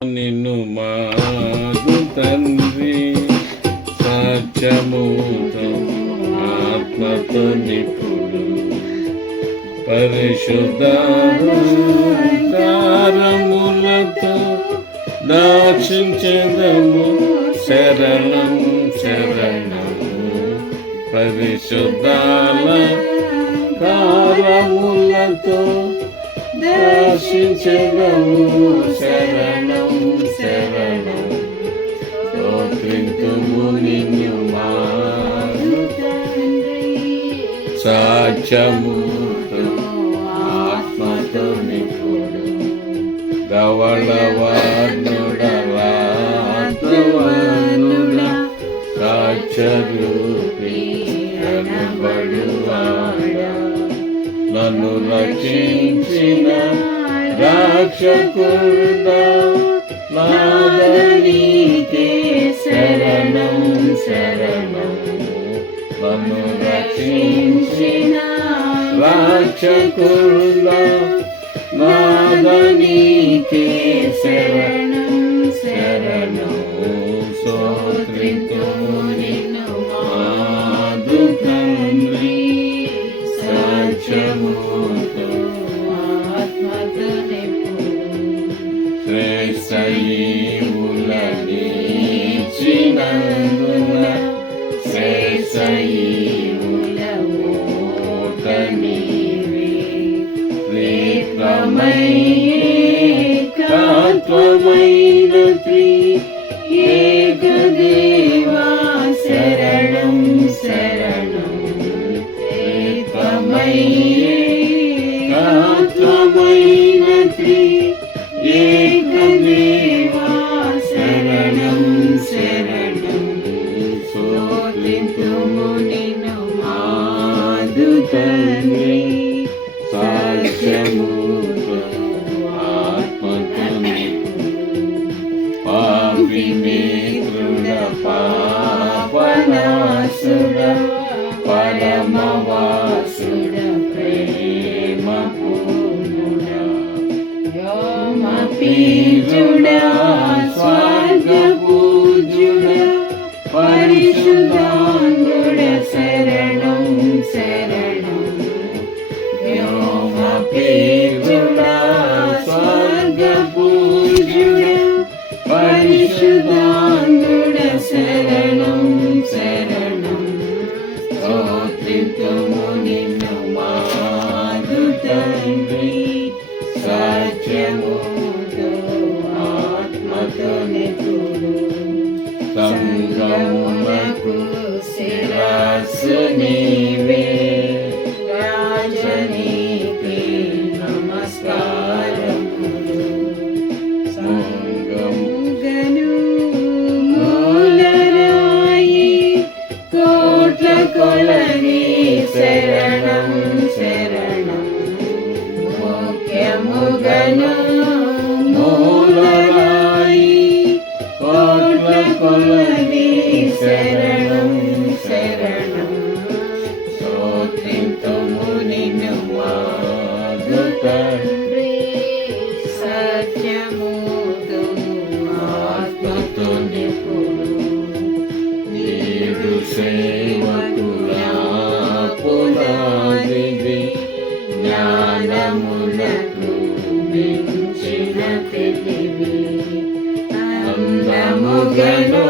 నిన్ను మాదు తండ్రి సత్యముతో ఆత్మతో నిపుడు పరిశుద్ధారములతో దాక్షించదము శరణం శరణము పరిశుద్ధాల కారములతో దర్శించదము శరణం శరణం స్తోత్రింతుము నిన్ను మాను సాక్ష్యముతో ఆత్మతో నిపుడు ధవళవర్ణుడ సాక్షరూపి అనబడువాడా నన్ను రక్షించిన రక్షకుడా నాదనీకే శరణం శరణం నన్ను రక్షించిన రక్షకుడా నాదనీకే శరణం శరణం స్తోత్రింతుము నిన్ను మాదు తండ్రి సత్యముతో ఆత్మతో నిపుడు శ్రేష్ఠ ఈవులనిచ్చినందున శ్రేష్ఠ ఈవుల ఓట నీవే ఏకత్వమైన ఏకదేవా శరణం శరణం ఏకత్వమైన ఏకదేవా శరణం శరణం స్తోత్రింతుము నిన్ను మాదు తండ్రి సాక్ష్యముతో ఆత్మతో పాపి మిత్రుడ పాపనాశుడ పరమవాసుడ ప్రేమ పూర్ణుడా వ్యోమపీజుడా స్వర్గ పూజుడా పరిశుద్ధాంగుడ శరణం శరణం వ్యోమపీజుడా స్వర్గ పూజుడా పరిశుద్ధాంగుడ శరణం శరణం స్తోత్రింతుము నిన్ను మాదు తండ్రి సత్యముతో ఆత్మతో నిపుడు సంగమునకు శిరస్సు నీవే రాజనీకే నమస్కారములు సంగముగను మూలరాయి కోట్ల కొలని శరణం శరణం ముఖ్యముగను మూలరాయి కోట్ల కొలని శరణం శరణం స్తోత్రింతుము నిన్ను మాదు తండ్రి సత్యముతో ఆత్మతో నిపుడు నీడు సేవకులా పునాదివి జ్ఞానములకు మించిన తెలివి అందముగను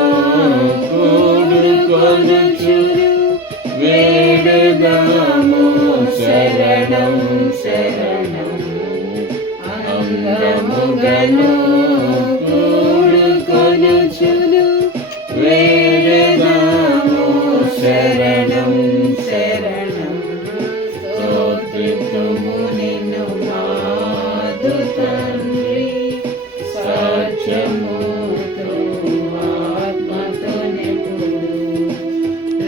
కూడుకొనుచు వేడుదాము శరణం శరణం అందముగను కూడుకొనుచు వేడుదాము శరణం శరణం స్తోత్రింతుము నిన్ను మాదు తండ్రి సత్యముతో ఆత్మతో నిపుడు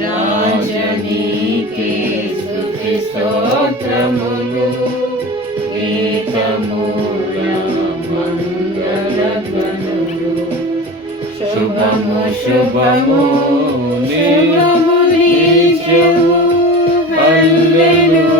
రాజనీకే స్తుతి స్తోత్రములు గీతమూల మంగళధ్వనులు శుభము శుభము నిత్యము హల్లెలూయా